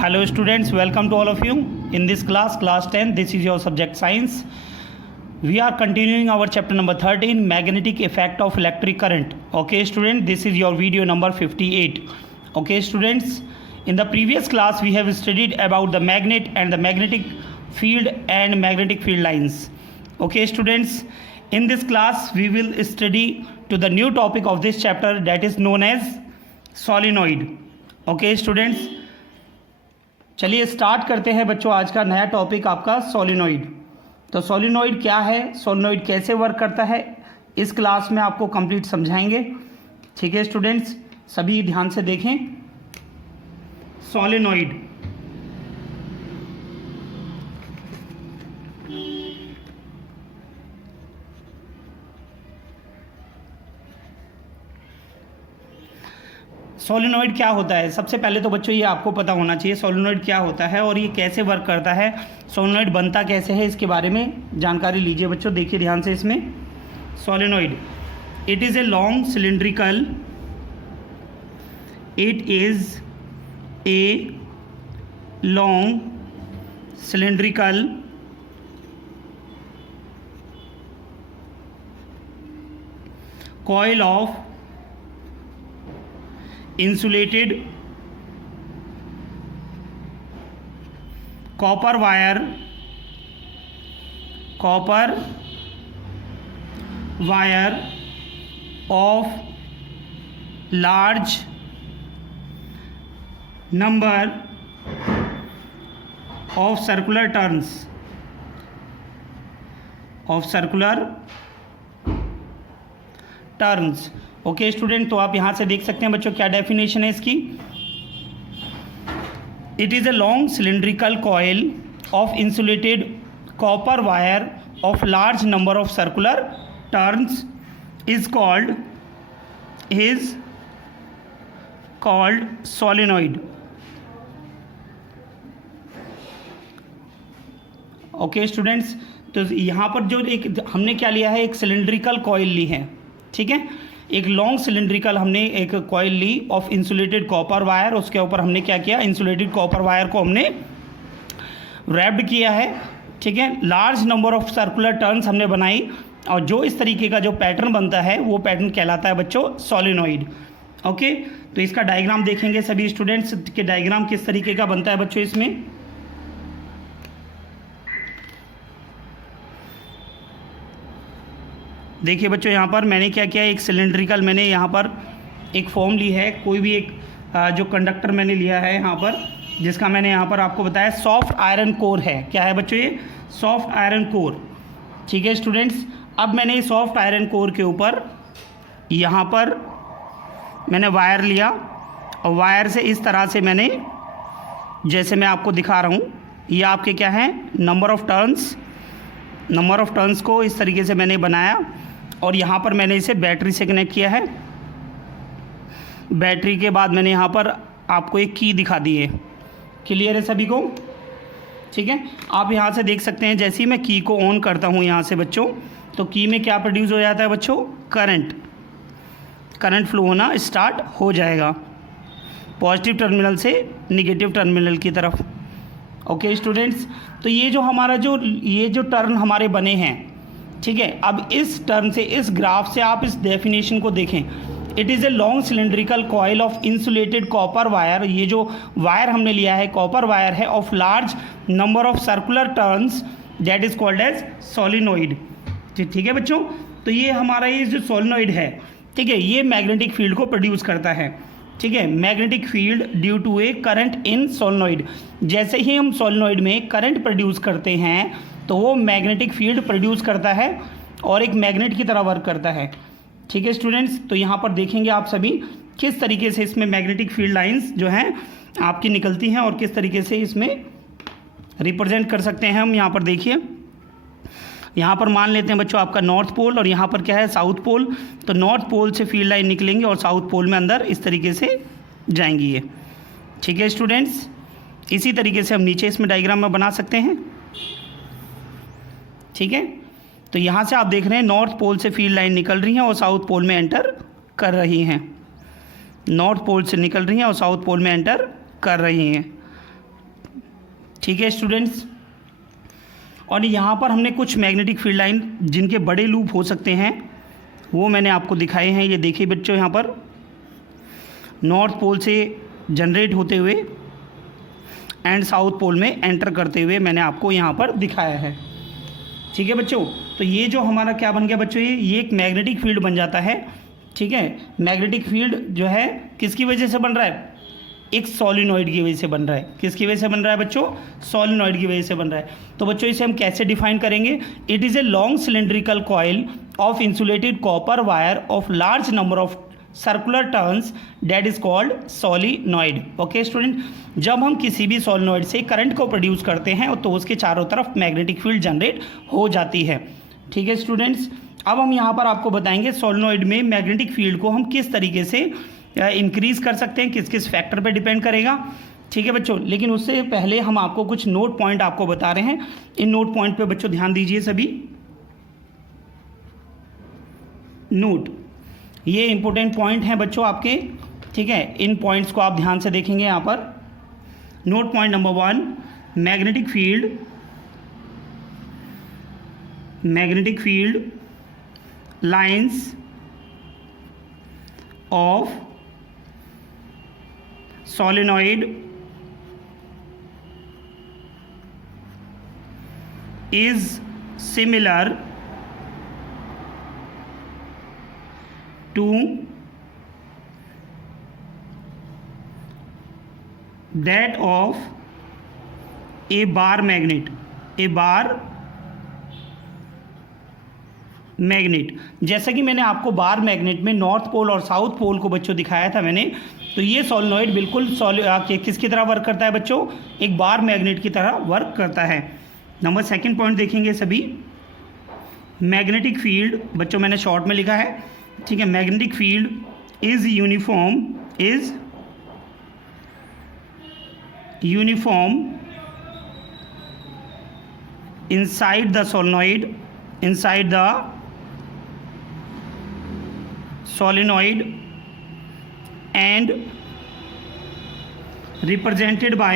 Hello students, welcome to all of you. In this class 10, this is your subject science. We are continuing our chapter number 13, magnetic effect of electric current. Okay student, this is your video number 58. Okay students, in the previous class we have studied about the magnet and the magnetic field and magnetic field lines. Okay students, in this class we will study to the new topic of this chapter, that is known as solenoid. Okay students, चलिए start करते हैं बच्चों आज का नया topic आपका solenoid. तो solenoid क्या है, सोलिनॉइड कैसे वर्क करता है, इस क्लास में आपको कंप्लीट समझाएंगे। ठीक है स्टूडेंट्स, सभी ध्यान से देखें। सोलिनॉइड सोलिनॉइड क्या होता है, सबसे पहले तो बच्चों ये आपको पता होना चाहिए सोलिनॉइड क्या होता है और ये कैसे वर्क करता है, सोलिनॉइड बनता कैसे है, इसके बारे में जानकारी लीजिए बच्चों। देखिए ध्यान से इसमें। Solenoid, it is a long cylindrical, it is a long cylindrical coil of insulated copper wire of large number of circular turns। Okay student, तो आप यहाँ से देख सकते हैं बच्चों क्या डेफिनेशन है इसकी। It is a long cylindrical coil of insulated copper wire of large number of circular turns is called solenoid. Okay students, तो यहाँ पर जो एक हमने क्या लिया है, एक सिलिंड्रिकल कॉइल ली है। ठीक है, एक लॉन्ग सिलिंड्रिकल हमने एक कॉइल ली ऑफ इंसुलेटेड कॉपर वायर, उसके ऊपर हमने क्या किया, इंसुलेटेड कॉपर वायर को हमने रैप्ड किया है। ठीक है, large number of circular turns हमने बनाई और जो इस तरीके का जो पैटर्न बनता है वो पैटर्न कहलाता है बच्चों सोलिनॉइड। ओके, तो इसका डायग्राम देखेंगे सभी स्टूडेंट्स के, डायग्राम किस तरीके का बनता है बच्चों इसमें। देखिए बच्चों, यहाँ पर मैंने क्या किया, एक सिलिंड्रिकल मैंने यहाँ पर एक फॉर्म ली है, कोई भी एक जो कंडक्टर मैंने लिया है यहाँ पर, जिसका मैंने यहाँ पर आपको बताया सॉफ्ट आयरन कोर है। क्या है बच्चों, ये सॉफ्ट आयरन कोर। ठीक है स्टूडेंट्स, अब मैंने सॉफ्ट आयरन कोर के ऊपर यहाँ पर मैंने वायर लिया और वायर से इस तरह से मैंने, जैसे मैं आपको दिखा रहा हूँ, ये आपके क्या है नंबर ऑफ टर्न्स को इस तरीके से मैंने बनाया और यहाँ पर मैंने इसे बैटरी से कनेक्ट किया है। बैटरी के बाद मैंने यहाँ पर आपको एक की दिखा दी है। क्लियर है सभी को? ठीक है, आप यहाँ से देख सकते हैं, जैसे ही मैं की को ऑन करता हूँ यहाँ से बच्चों, तो की में क्या प्रोड्यूस हो जाता है बच्चों, करंट फ्लो होना स्टार्ट हो जाएगा पॉजिटिव टर्मिनल से निगेटिव टर्मिनल की तरफ। ओके स्टूडेंट्स, तो ये जो हमारा ये जो टर्न हमारे बने हैं, ठीक है, अब इस टर्न से, इस ग्राफ से आप इस डेफिनेशन को देखें। It is a long cylindrical coil of insulated copper wire, ये जो वायर हमने लिया है कॉपर वायर है, of large number of circular turns, that is called as solenoid. ठीक है बच्चों, तो ये हमारा ये जो सोलिनॉइड है, ठीक है, ये मैग्नेटिक फील्ड को प्रोड्यूस करता है। ठीक है, magnetic field due to a current in solenoid. जैसे ही हम सोलिनॉइड में करंट प्रोड्यूस करते हैं तो वो मैग्नेटिक फील्ड प्रोड्यूस करता है और एक मैग्नेट की तरह वर्क करता है। ठीक है स्टूडेंट्स, तो यहाँ पर देखेंगे आप सभी किस तरीके से इसमें मैग्नेटिक फील्ड लाइंस जो हैं आपकी निकलती हैं और किस तरीके से इसमें रिप्रेजेंट कर सकते हैं हम। यहाँ पर देखिए, यहाँ पर मान लेते हैं बच्चों आपका नॉर्थ पोल और यहाँ पर क्या है साउथ पोल। तो नॉर्थ पोल से फील्ड लाइन निकलेंगी और साउथ पोल में अंदर इस तरीके से जाएंगी ये। ठीक है स्टूडेंट्स, इसी तरीके से हम नीचे इसमें डायग्राम में बना सकते हैं। ठीक है, तो यहाँ से आप देख रहे हैं नॉर्थ पोल से फील्ड लाइन निकल रही हैं और साउथ पोल में एंटर कर रही हैं। नॉर्थ पोल से निकल रही हैं और साउथ पोल में एंटर कर रही हैं। ठीक है स्टूडेंट्स। और यहाँ पर हमने कुछ मैग्नेटिक फील्ड लाइन जिनके बड़े लूप हो सकते हैं वो मैंने आपको दिखाए हैं। ये देखिए बच्चों, यहाँ पर नॉर्थ पोल से जनरेट होते हुए एंड साउथ पोल में एंटर करते हुए मैंने आपको यहाँ पर दिखाया है। ठीक है बच्चों, तो ये जो हमारा क्या बन गया बच्चों, ये एक मैग्नेटिक फील्ड बन जाता है। ठीक है, मैग्नेटिक फील्ड जो है किसकी वजह से बन रहा है, एक सॉलिनॉइड की वजह से बन रहा है। किसकी वजह से बन रहा है बच्चों, सॉलिनॉइड की वजह से बन रहा है। तो बच्चों इसे हम कैसे डिफाइन करेंगे, it is a long cylindrical coil of insulated copper wire of large number of circular turns that is called solenoid. Okay student, जब हम किसी भी सॉलिनॉइड से करंट को प्रोड्यूस करते हैं तो उसके चारों तरफ मैग्नेटिक फील्ड जनरेट हो जाती है। ठीक है स्टूडेंट्स, अब हम यहाँ पर आपको बताएंगे सॉलिनॉइड में मैग्नेटिक फील्ड को हम किस तरीके से इंक्रीज़ कर सकते हैं, किस किस फैक्टर पे डिपेंड करेगा। ठीक है बच्चों, लेकिन उससे पहले हम आपको कुछ नोट पॉइंट आपको बता रहे हैं। इन नोट पॉइंट पे बच्चों ध्यान दीजिए सभी। नोट, ये इंपॉर्टेंट पॉइंट हैं बच्चों आपके। ठीक है, इन पॉइंट्स को आप ध्यान से देखेंगे यहाँ पर। Note point number 1, magnetic field lines of solenoid is similar to that of a bar magnet, magnet. जैसा कि मैंने आपको बार मैग्नेट में नॉर्थ पोल और साउथ पोल को बच्चों दिखाया था मैंने, तो ये सॉलिनॉइड बिल्कुल किसकी तरह वर्क करता है बच्चों, एक बार मैग्नेट की तरह वर्क करता है। नंबर 2 पॉइंट देखेंगे सभी। मैग्नेटिक फील्ड बच्चों मैंने शॉर्ट में लिखा है। ठीक है, magnetic field is uniform inside the solenoid and represented by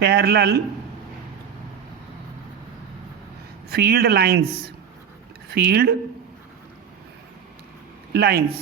parallel field lines।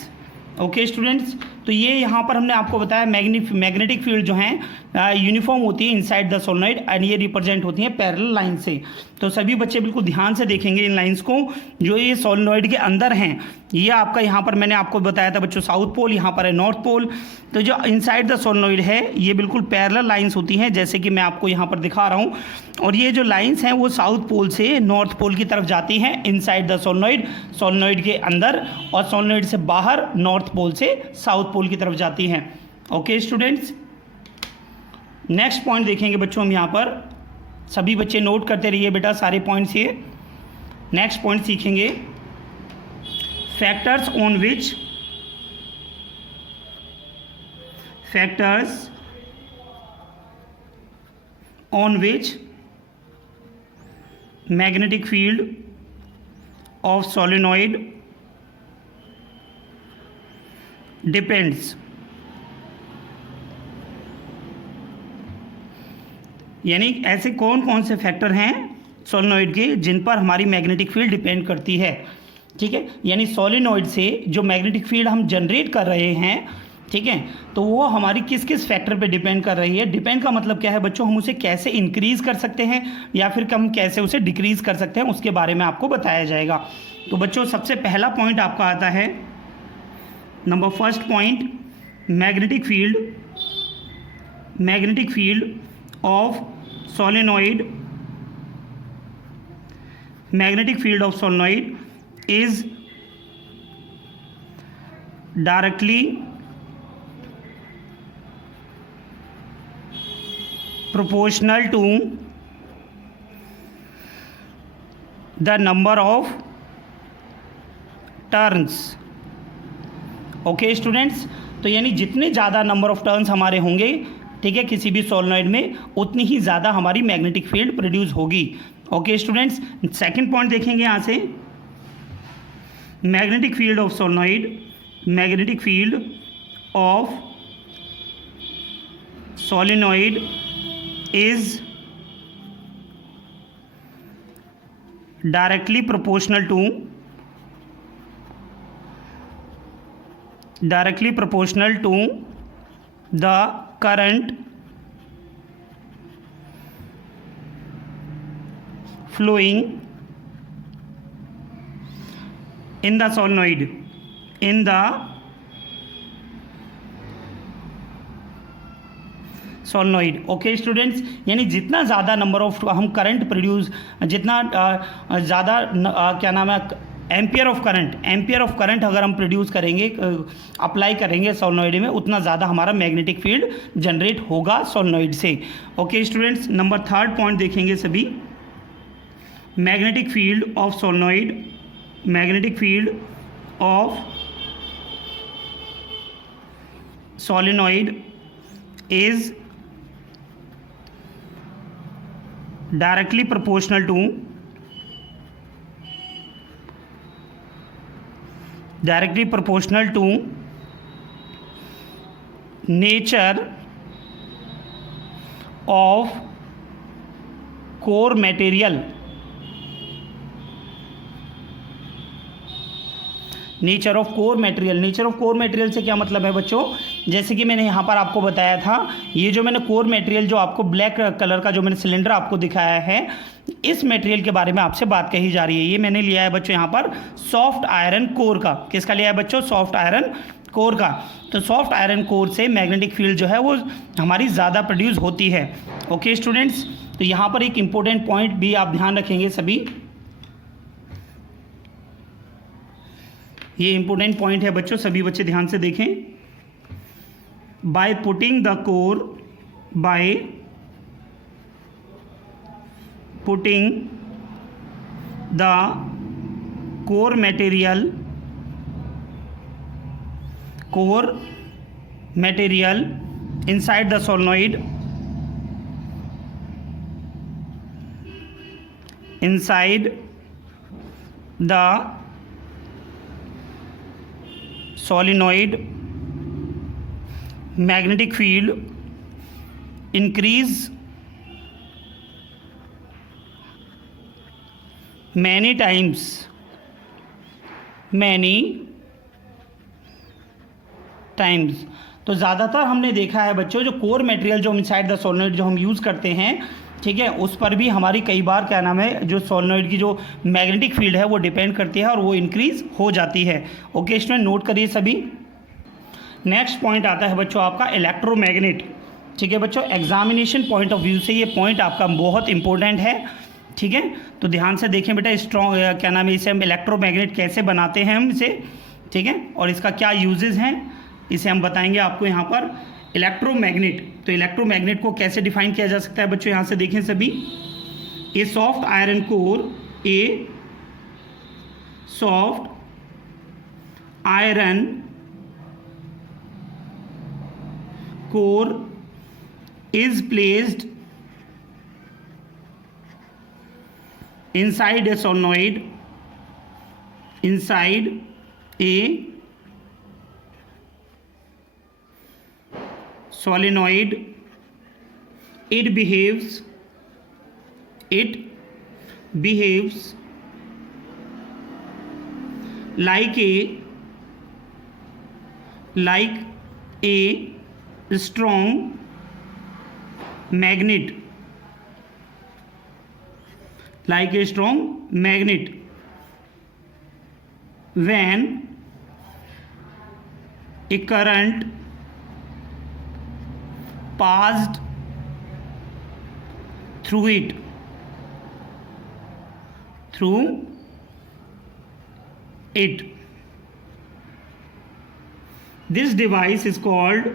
Okay students, तो ये यहाँ पर हमने आपको बताया मैग्नेटिक फील्ड जो हैं यूनिफॉर्म होती है इनसाइड द सोलेनॉइड एंड ये रिप्रेजेंट होती हैं पैरेलल लाइन से। तो सभी बच्चे बिल्कुल ध्यान से देखेंगे इन लाइंस को जो ये सोलेनॉइड के अंदर हैं। ये आपका यहाँ पर मैंने आपको बताया था बच्चों साउथ पोल, यहाँ पर है नॉर्थ पोल। तो जो इनसाइड द सोलेनॉइड है ये बिल्कुल पैरेलल लाइंस होती हैं, जैसे कि मैं आपको यहाँ पर दिखा रहा हूँ। और ये जो लाइंस हैं वो साउथ पोल से नॉर्थ पोल की तरफ जाती हैं इनसाइड द सोलेनॉइड के अंदर, और सोलेनॉइड से बाहर नॉर्थ पोल से साउथ पोल की तरफ जाती हैं। ओके स्टूडेंट्स, नेक्स्ट पॉइंट देखेंगे बच्चों हम यहाँ पर। सभी बच्चे नोट करते रहिए बेटा सारे पॉइंट्स ये। नेक्स्ट पॉइंट सीखेंगे, factors on which magnetic field of solenoid depends. यानी ऐसे कौन कौन से फैक्टर हैं सोलेनॉइड के जिन पर हमारी मैग्नेटिक फील्ड डिपेंड करती है। ठीक है, यानी सोलेनॉइड से जो मैग्नेटिक फील्ड हम जनरेट कर रहे हैं, ठीक है, तो वो हमारी किस किस फैक्टर पे डिपेंड कर रही है। डिपेंड का मतलब क्या है बच्चों, हम उसे कैसे इंक्रीज़ कर सकते हैं या फिर हम कैसे उसे डिक्रीज़ कर सकते हैं, उसके बारे में आपको बताया जाएगा। तो बच्चों सबसे पहला पॉइंट आपका आता है number 1 point, magnetic field of solenoid is directly proportional to the number of turns। Okay students, तो यानी जितने ज़्यादा नंबर ऑफ टर्न्स हमारे होंगे, ठीक है, किसी भी सोलेनॉइड में, उतनी ही ज़्यादा हमारी मैग्नेटिक फील्ड प्रोड्यूस होगी। ओके स्टूडेंट्स, सेकंड पॉइंट देखेंगे यहाँ से, magnetic field of solenoid, magnetic field of solenoid is directly proportional to the current flowing in the solenoid, solenoid. Okay students, यानी जितना ज़्यादा नंबर ऑफ हम करंट प्रोड्यूस, जितना ज़्यादा क्या नाम है, एम्पियर ऑफ करंट अगर हम प्रोड्यूस करेंगे, अप्लाई करेंगे सोलनॉइड में, उतना ज़्यादा हमारा मैग्नेटिक फील्ड जनरेट होगा सोलनॉइड से। ओके स्टूडेंट्स, नंबर 3 पॉइंट देखेंगे सभी। Magnetic field of solenoid, magnetic field of solenoid is directly proportional to nature of core material, nature of core material. Nature of core material से क्या मतलब है बच्चों, जैसे कि मैंने यहाँ पर आपको बताया था, ये जो मैंने कोर मटेरियल जो आपको ब्लैक कलर का जो मैंने सिलेंडर आपको दिखाया है, इस मटेरियल के बारे में आपसे बात कही जा रही है। ये मैंने लिया है बच्चों यहाँ पर सॉफ्ट आयरन कोर का। किसका लिया है बच्चों? सॉफ्ट आयरन कोर का। तो सॉफ्ट आयरन कोर से मैग्नेटिक फील्ड जो है वो हमारी ज़्यादा प्रोड्यूस होती है। ओके स्टूडेंट्स, तो यहाँ पर एक इम्पोर्टेंट पॉइंट भी आप ध्यान रखेंगे सभी, ये इंपॉर्टेंट पॉइंट है बच्चों, सभी बच्चे ध्यान से देखें। By putting the core material inside the solenoid, inside the solenoid, magnetic field increase many times, तो ज़्यादातर हमने देखा है बच्चों, जो कोर मटेरियल जो इनसाइड द सोलेनॉइड जो हम यूज़ करते हैं, ठीक है, उस पर भी हमारी कई बार क्या नाम है, जो सोलेनॉइड की जो मैग्नेटिक फील्ड है वो डिपेंड करती है और वो इंक्रीज हो जाती है। ओके स्टूडेंट, नोट करिए सभी। नेक्स्ट पॉइंट आता है बच्चों आपका इलेक्ट्रोमैग्नेट। ठीक है बच्चों, एग्जामिनेशन पॉइंट ऑफ व्यू से ये पॉइंट आपका बहुत इंपॉर्टेंट है। ठीक है, तो ध्यान से देखें बेटा, स्ट्रॉन्ग क्या नाम है, इसे हम इलेक्ट्रोमैग्नेट कैसे बनाते हैं हम इसे, ठीक है, और इसका क्या यूजेस हैं इसे हम बताएंगे आपको यहाँ पर। इलेक्ट्रोमैग्नेट, तो इलेक्ट्रोमैग्नेट को कैसे डिफाइन किया जा सकता है बच्चों, यहाँ से देखें सभी। ए soft iron core, A soft iron core is placed inside a solenoid, inside a solenoid. It behaves like a strong magnet, like a strong magnet when a current passed through it, this device is called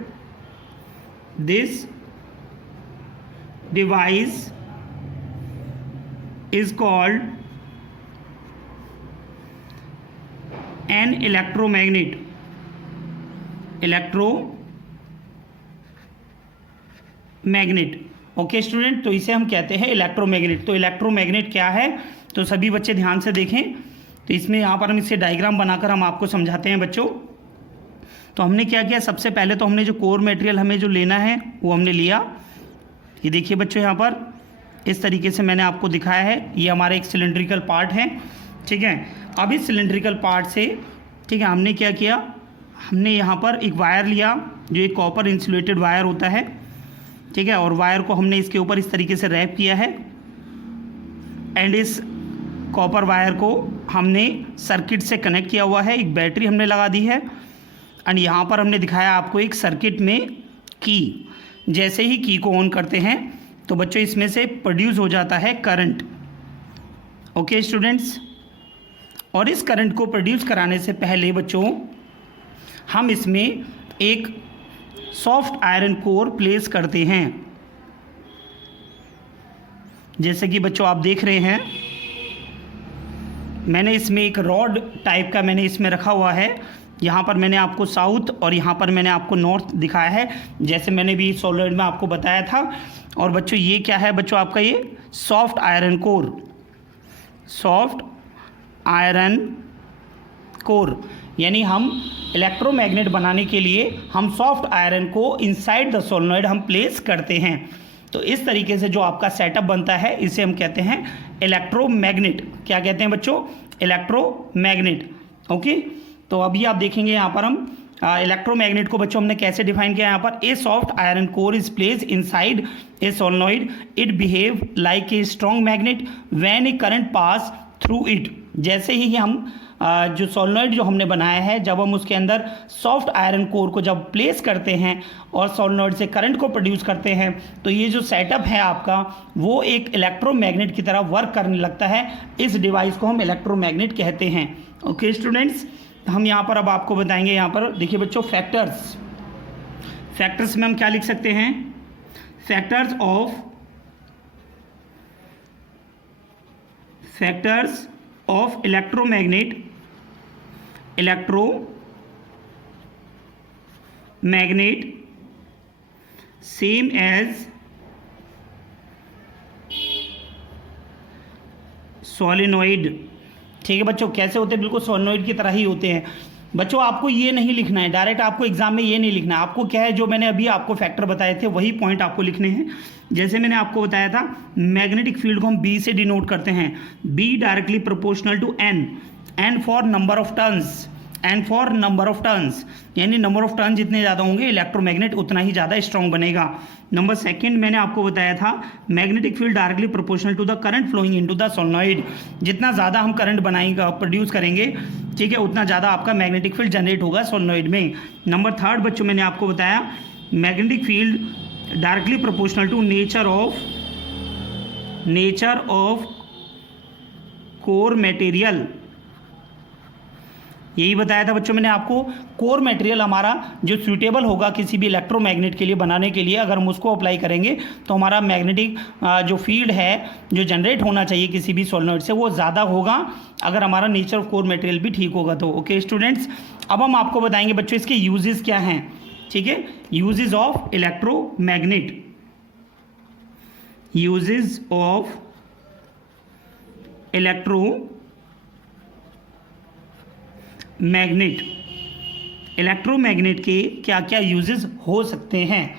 an electromagnet. Okay student, तो इसे हम कहते हैं electromagnet. तो electromagnet क्या है, तो सभी बच्चे ध्यान से देखें। तो इसमें यहाँ पर हम इससे डायग्राम बनाकर हम आपको समझाते हैं बच्चों। तो हमने क्या किया, सबसे पहले तो हमने जो कोर मटेरियल हमें जो लेना है वो हमने लिया। ये देखिए बच्चों, यहाँ पर इस तरीके से मैंने आपको दिखाया है, ये हमारा एक सिलेंड्रिकल पार्ट है, ठीक है। अब इस सिलेंड्रिकल पार्ट से, ठीक है, हमने क्या किया, हमने यहाँ पर एक वायर लिया जो एक कॉपर इंसुलेटेड वायर होता है, ठीक है, और वायर को हमने इसके ऊपर इस तरीके से रैप किया है एंड इस कॉपर वायर को हमने सर्किट से कनेक्ट किया हुआ है, एक बैटरी हमने लगा दी है एंड यहाँ पर हमने दिखाया आपको एक सर्किट में की। जैसे ही की को ऑन करते हैं तो बच्चों इसमें से प्रोड्यूस हो जाता है करंट। ओके स्टूडेंट्स, और इस करंट को प्रोड्यूस कराने से पहले बच्चों हम इसमें एक सॉफ्ट आयरन कोर प्लेस करते हैं। जैसे कि बच्चों आप देख रहे हैं, मैंने इसमें एक रॉड टाइप का मैंने इसमें रखा हुआ है। यहाँ पर मैंने आपको साउथ और यहाँ पर मैंने आपको नॉर्थ दिखाया है, जैसे मैंने भी सॉलिड में आपको बताया था। और बच्चों ये क्या है बच्चों, आपका ये soft iron core, soft iron core, यानी हम इलेक्ट्रोमैग्नेट बनाने के लिए हम सॉफ्ट आयरन को इनसाइड द सोलेनॉइड हम प्लेस करते हैं। तो इस तरीके से जो आपका सेटअप बनता है इसे हम कहते हैं इलेक्ट्रोमैग्नेट। क्या कहते हैं बच्चों, इलेक्ट्रोमैग्नेट। ओके, तो अभी आप देखेंगे यहाँ पर हम इलेक्ट्रोमैग्नेट को बच्चों हमने कैसे डिफाइन किया। यहाँ पर ए soft iron core is place inside a solenoid, it behave like a strong magnet when A current pass through it. जैसे ही हम जो सोलेनॉइड जो हमने बनाया है, जब हम उसके अंदर सॉफ्ट आयरन कोर को जब प्लेस करते हैं और सोलेनॉइड से करंट को प्रोड्यूस करते हैं, तो ये जो सेटअप है आपका वो एक इलेक्ट्रोमैग्नेट की तरह वर्क करने लगता है। इस डिवाइस को हम इलेक्ट्रोमैग्नेट कहते हैं। ओके स्टूडेंट्स, हम यहाँ पर अब आपको बताएंगे। यहाँ पर देखिए बच्चों, फैक्टर्स, फैक्टर्स में हम क्या लिख सकते हैं, factors of electromagnet same as solenoid. ठीक है बच्चों, कैसे होते हैं, बिल्कुल सोलेनॉइड की तरह ही होते हैं। बच्चों आपको ये नहीं लिखना है डायरेक्ट, आपको एग्जाम में ये नहीं लिखना है। आपको क्या है, जो मैंने अभी आपको फैक्टर बताए थे वही पॉइंट आपको लिखने हैं। जैसे मैंने आपको बताया था, मैग्नेटिक फील्ड को हम बी से डिनोट करते हैं, B directly proportional to N for number of turns, N for number of turns, यानी नंबर ऑफ टर्न जितने ज़्यादा होंगे इलेक्ट्रोमैग्नेट उतना ही ज़्यादा स्ट्रॉन्ग बनेगा। नंबर सेकंड मैंने आपको बताया था, magnetic field directly proportional to the current flowing into the solenoid. जितना ज़्यादा हम करंट बनाएंगे, प्रोड्यूस करेंगे, ठीक है, उतना ज़्यादा आपका मैग्नेटिक फील्ड जनरेट होगा सोलेनॉइड में। नंबर थर्ड बच्चों मैंने आपको बताया, magnetic field directly proportional to nature of core material. यही बताया था बच्चों मैंने आपको, कोर मटेरियल हमारा जो सूटेबल होगा किसी भी इलेक्ट्रोमैग्नेट के लिए बनाने के लिए, अगर हम उसको अप्लाई करेंगे तो हमारा मैग्नेटिक जो फील्ड है जो जनरेट होना चाहिए किसी भी सोलेनॉइड से वो ज़्यादा होगा, अगर हमारा नेचर ऑफ कोर मटेरियल भी ठीक होगा तो। ओके स्टूडेंट्स, अब हम आपको बताएंगे बच्चों इसके यूजेस क्या हैं। ठीक है, uses of electromagnet, uses of electromagnet के क्या क्या यूजेस हो सकते हैं।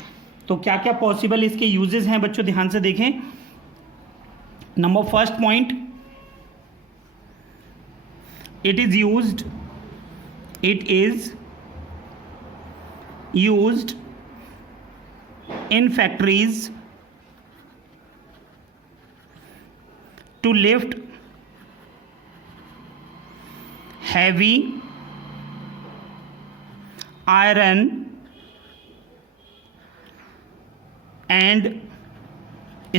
तो क्या क्या पॉसिबल इसके यूजेस हैं बच्चों, ध्यान से देखें। Number first point, it is used in factories to lift heavy iron and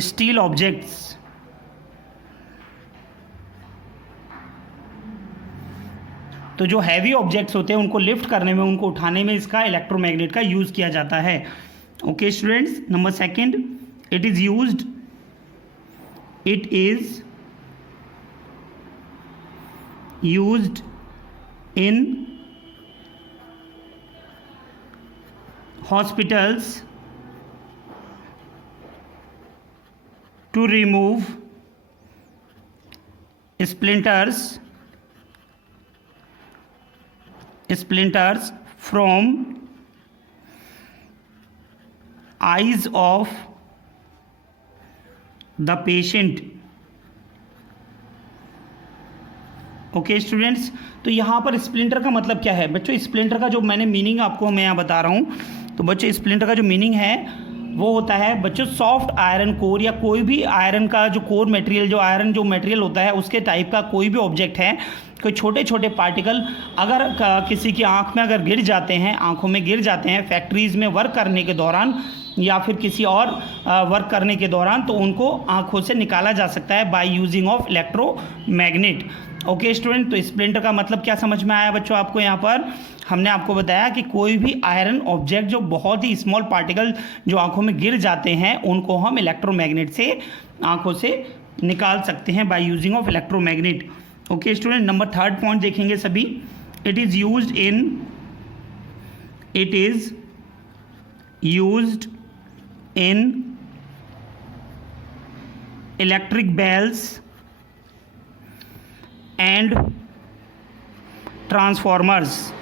steel objects। तो जो हैवी ऑब्जेक्ट्स होते हैं उनको लिफ्ट करने में, उनको उठाने में इसका इलेक्ट्रोमैग्नेट का यूज किया जाता है। Okay students, number second, it is used in hospitals to remove splinters splinters from eyes of the patient। Okay students, तो यहाँ पर स्प्लिंटर का मतलब क्या है बच्चों? स्प्लिंटर का जो मैंने मीनिंग आपको मैं यहाँ बता रहा हूँ। तो बच्चों स्प्लिंटर का जो मीनिंग है वो होता है बच्चों सॉफ्ट आयरन कोर, या कोई भी आयरन का जो कोर मटेरियल, जो आयरन जो मटेरियल होता है उसके टाइप का कोई भी ऑब्जेक्ट है, कोई छोटे छोटे पार्टिकल अगर किसी की आंख में अगर गिर जाते हैं, आंखों में गिर जाते हैं फैक्ट्रीज़ में वर्क करने के दौरान या फिर किसी और वर्क करने के दौरान, तो उनको आंखों से निकाला जा सकता है bye using of electromagnet. Okay student, तो स्प्लिंटर का मतलब क्या समझ में आया बच्चों आपको? यहाँ पर हमने आपको बताया कि कोई भी आयरन ऑब्जेक्ट जो बहुत ही स्मॉल पार्टिकल जो आंखों में गिर जाते हैं उनको हम इलेक्ट्रोमैग्नेट से आंखों से निकाल सकते हैं by using of electromagnet. Okay student, number third point देखेंगे सभी। It is used in electric bells and transformers.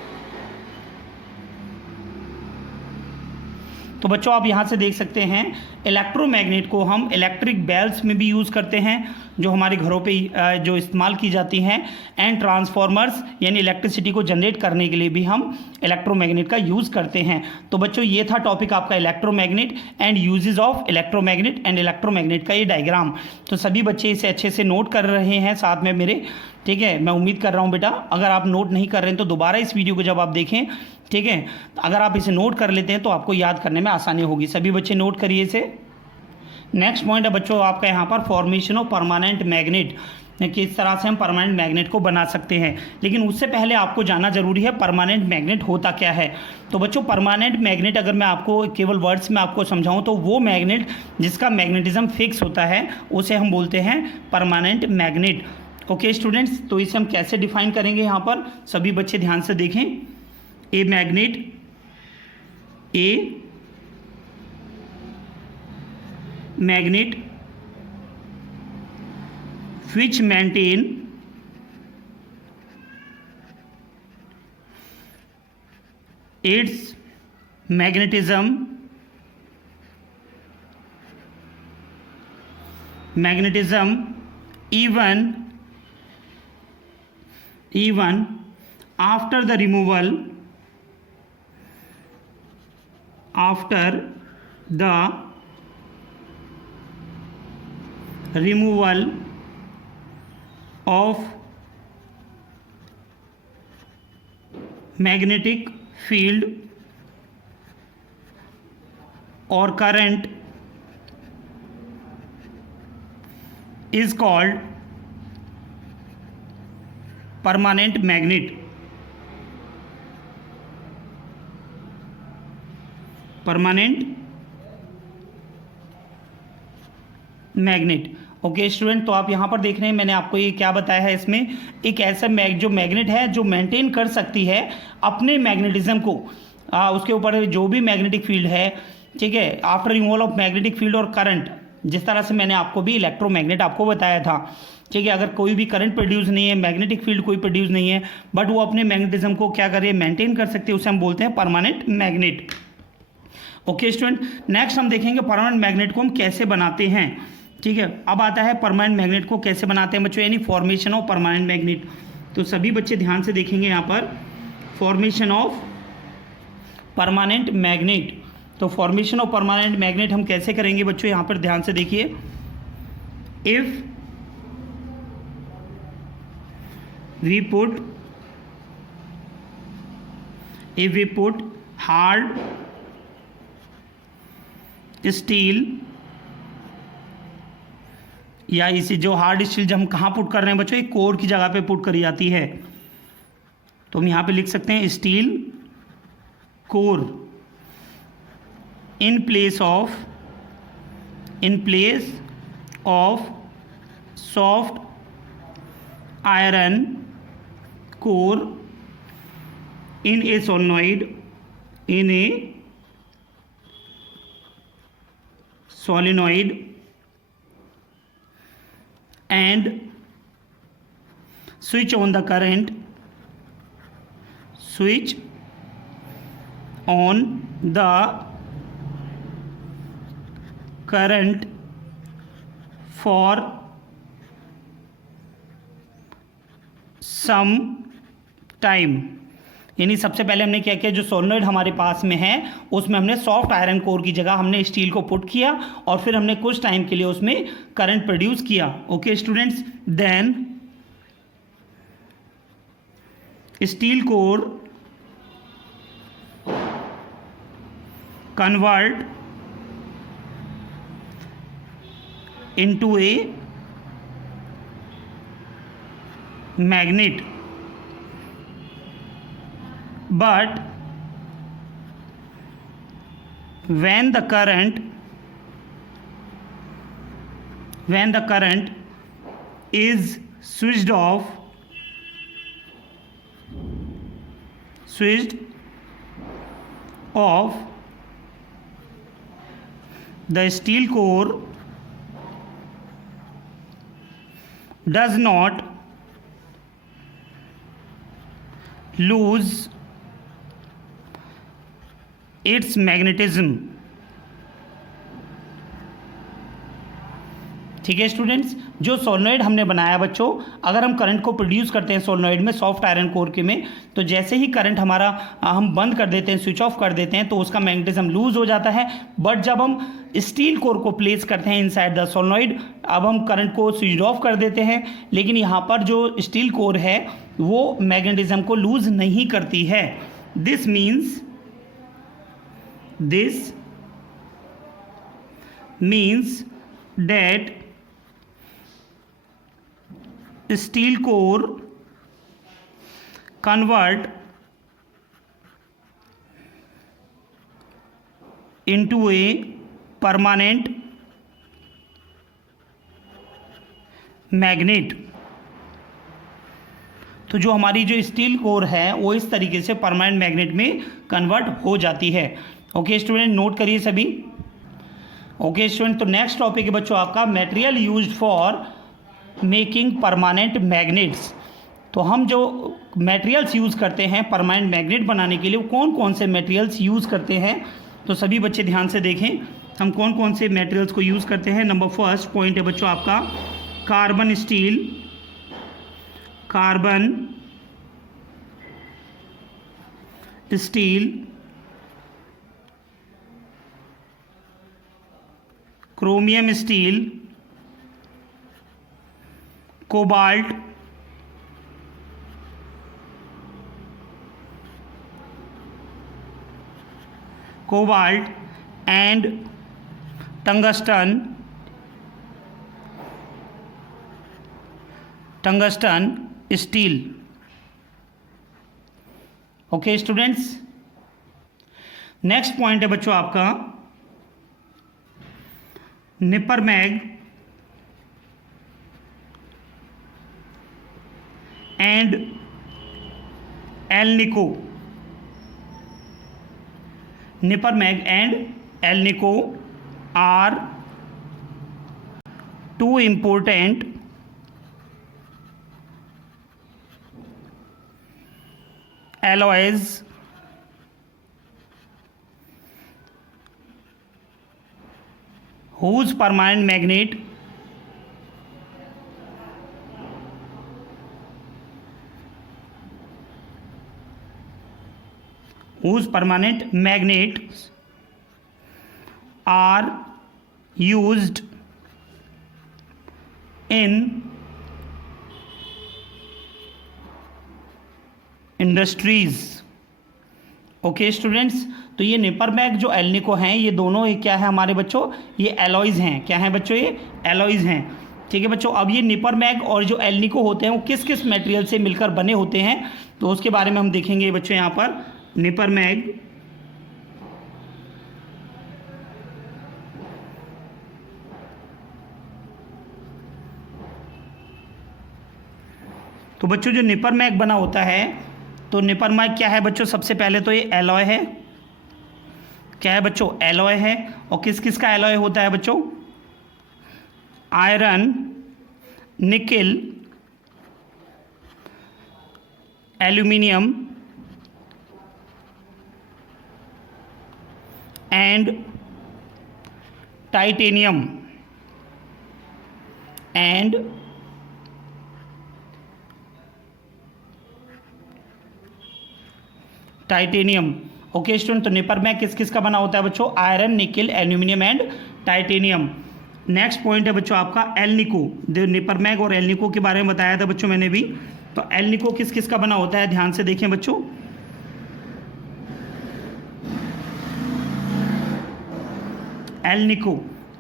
तो बच्चों आप यहाँ से देख सकते हैं इलेक्ट्रोमैग्नेट को हम इलेक्ट्रिक बेल्स में भी यूज़ करते हैं जो हमारे घरों पे जो इस्तेमाल की जाती हैं, एंड ट्रांसफॉर्मर्स यानी इलेक्ट्रिसिटी को जनरेट करने के लिए भी हम इलेक्ट्रोमैग्नेट का यूज़ करते हैं। तो बच्चों ये था टॉपिक आपका electromagnet and uses of electromagnet and electromagnet का ये डायग्राम। तो सभी बच्चे इसे अच्छे से नोट कर रहे हैं साथ में मेरे, ठीक है? मैं उम्मीद कर रहा हूँ बेटा, अगर आप नोट नहीं कर रहे हैं तो दोबारा इस वीडियो को जब आप देखें, ठीक है, अगर आप इसे नोट कर लेते हैं तो आपको याद करने में आसानी होगी। सभी बच्चे नोट करिए इसे। नेक्स्ट पॉइंट है बच्चों आपका यहाँ पर फॉर्मेशन ऑफ परमानेंट मैग्नेट, किस तरह से हम परमानेंट मैग्नेट को बना सकते हैं। लेकिन उससे पहले आपको जानना जरूरी है परमानेंट मैग्नेट होता क्या है। तो बच्चों परमानेंट मैग्नेट अगर मैं आपको केवल वर्ड्स में आपको समझाऊं तो वो मैग्नेट जिसका मैग्नेटिज्म फिक्स होता है उसे हम बोलते हैं परमानेंट मैग्नेट। ओके स्टूडेंट्स, तो इसे हम कैसे डिफाइन करेंगे यहाँ पर सभी बच्चे ध्यान से देखें। A magnet which maintain its magnetism even after the removal of magnetic field or current is called permanent magnet। Permanent magnet. Okay student, तो आप यहाँ पर देख रहे हैं मैंने आपको ये क्या बताया है, इसमें एक ऐसा जो मैग्नेट है जो मेंटेन कर सकती है अपने मैग्नेटिज्म को, उसके ऊपर जो भी मैग्नेटिक फील्ड है, ठीक है, after removal of magnetic field और करंट, जिस तरह से मैंने आपको भी इलेक्ट्रोमैग्नेट आपको बताया था, ठीक है। अगर कोई भी करंट प्रोड्यूस नहीं है, मैग्नेटिक फील्ड कोई प्रोड्यूस नहीं है, बट वो अपने मैग्नेटिज्म को क्या करे, मेंटेन कर सकते हैं, उसे हम बोलते हैं permanent magnet. Okay student, next हम देखेंगे परमानेंट मैग्नेट को हम कैसे बनाते हैं, ठीक है। अब आता है परमानेंट मैग्नेट को कैसे बनाते हैं बच्चों, यानी फॉर्मेशन ऑफ परमानेंट मैग्नेट। तो सभी बच्चे ध्यान से देखेंगे यहाँ पर फॉर्मेशन ऑफ परमानेंट मैग्नेट। तो फॉर्मेशन ऑफ परमानेंट मैग्नेट हम कैसे करेंगे बच्चों, यहाँ पर ध्यान से देखिए। If we put hard steel, या इसे जो हार्ड स्टील जब हम कहाँ पुट कर रहे हैं बच्चों, एक कोर की जगह पे पुट करी जाती है, तो हम यहाँ पे लिख सकते हैं steel core in place of soft iron core in a solenoid and switch on the current switch on the current for some time। यानी सबसे पहले हमने क्या किया, जो सोलेनॉइड हमारे पास में है उसमें हमने सॉफ्ट आयरन कोर की जगह हमने स्टील को पुट किया और फिर हमने कुछ टाइम के लिए उसमें करंट प्रोड्यूस किया। Okay students, then steel core convert into a magnet, but when the current is switched off, the steel core does not lose its magnetism। ठीक है स्टूडेंट्स, जो सोलेनॉइड हमने बनाया बच्चों, अगर हम करंट को प्रोड्यूस करते हैं सोलेनॉइड में सॉफ्ट आयरन कोर के में, तो जैसे ही करंट हमारा हम बंद कर देते हैं, स्विच ऑफ कर देते हैं, तो उसका मैग्नेटिज्म लूज हो जाता है। बट जब हम स्टील कोर को प्लेस करते हैं इनसाइड द सोलेनॉइड, अब हम करंट को स्विच ऑफ कर देते हैं, लेकिन यहाँ पर जो स्टील कोर है वो मैग्नेटिज्म को लूज नहीं करती है। This means that steel core convert into a permanent magnet। तो जो हमारी जो स्टील कोर है वो इस तरीके से परमानेंट मैग्नेट में कन्वर्ट हो जाती है। ओके स्टूडेंट, नोट करिए सभी। ओके स्टूडेंट, तो नेक्स्ट टॉपिक है बच्चों आपका material used for making permanent magnets. तो हम जो मटेरियल्स यूज़ करते हैं परमानेंट मैग्नेट बनाने के लिए, कौन कौन से मटेरियल्स यूज़ करते हैं, तो सभी बच्चे ध्यान से देखें हम कौन कौन से मटेरियल्स को यूज़ करते हैं। नंबर फर्स्ट पॉइंट है बच्चों आपका carbon steel, chromium steel, cobalt, and tungsten steel. Okay students, next point है बच्चों आपका Nipermag and Alnico. Nipermag and Alnico are two important alloys whose permanent magnet magnets are used in industries. Okay students, तो ये निपरमैग जो एलनिको हैं ये दोनों ये क्या है हमारे बच्चों, ये एलॉयज़ हैं। क्या हैं बच्चों, ये एलॉयज़ हैं। ठीक है बच्चों, अब ये निपरमैग और जो एलनिको होते हैं वो किस किस मटेरियल से मिलकर बने होते हैं, तो उसके बारे में हम देखेंगे बच्चों। यहाँ पर निपरमैग तो बच्चों जो निपरमैग बना होता है, तो निपरमैग क्या है बच्चों, सबसे पहले तो ये एलॉय है। क्या है बच्चों, एलॉय है। और किस किस का एलॉय होता है बच्चों, iron, nickel, aluminium titanium and titanium. Okay student, तो निपरमैग किस किस का बना होता है बच्चों? Iron, nickel, aluminium and titanium. Next point है बच्चों आपका एल्निको। जो निपरमैग और एल्निको के बारे में बताया था बच्चों मैंने भी, तो एल्निको किस किस का बना होता है ध्यान से देखें बच्चों।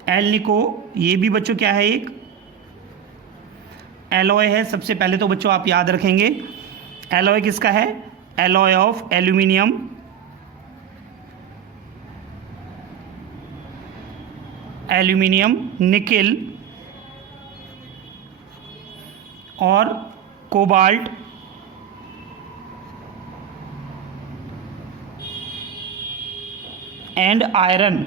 एल्निको ये भी बच्चों क्या है? एक एलॉय है। सबसे पहले तो बच्चों आप याद रखेंगे एलॉय किसका है? एलॉय ऑफ एल्यूमिनियम, निकेल और cobalt and iron.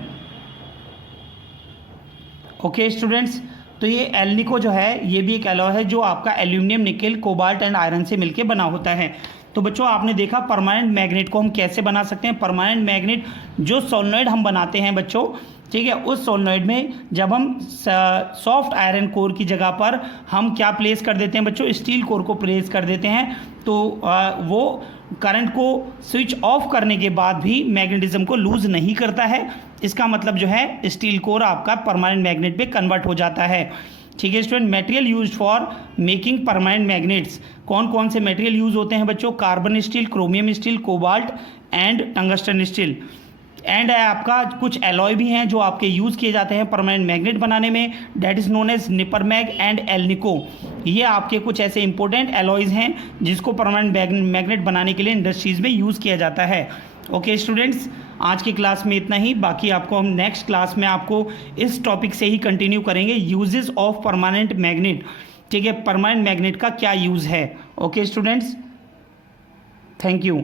Okay students, तो ये एल्निको जो है ये भी एक एलॉय है जो आपका aluminium, nickel, cobalt and iron से मिलकर बना होता है। तो बच्चों आपने देखा परमानेंट मैग्नेट को हम कैसे बना सकते हैं। परमानेंट मैग्नेट जो सोलेनॉइड हम बनाते हैं बच्चों, ठीक है, उस सोलेनॉइड में जब हम सॉफ्ट आयरन कोर की जगह पर हम क्या प्लेस कर देते हैं बच्चों? स्टील कोर को प्लेस कर देते हैं, तो वो करंट को स्विच ऑफ करने के बाद भी मैग्नेटिज्म को लूज नहीं करता है। इसका मतलब जो है स्टील कोर आपका परमानेंट मैग्नेट पे कन्वर्ट हो जाता है। ठीक है student, material used for making permanent magnets. कौन कौन से मटेरियल यूज होते हैं बच्चों? Carbon steel, chromium steel, cobalt and tungsten steel. And आपका कुछ एलॉय भी हैं जो आपके यूज़ किए जाते हैं परमानेंट मैग्नेट बनाने में, that is known as Nipermag and Alnico. ये आपके कुछ ऐसे इंपॉर्टेंट एलॉयज़ हैं जिसको परमानेंट मैग्नेट बनाने के लिए इंडस्ट्रीज़ में यूज़ किया जाता है। ओके स्टूडेंट्स, आज की क्लास में इतना ही। बाकी आपको हम नेक्स्ट क्लास में आपको इस टॉपिक से ही कंटिन्यू करेंगे, यूजेस ऑफ परमानेंट मैग्नेट। ठीक है, परमानेंट मैग्नेट का क्या यूज़ है। Okay students, thank you.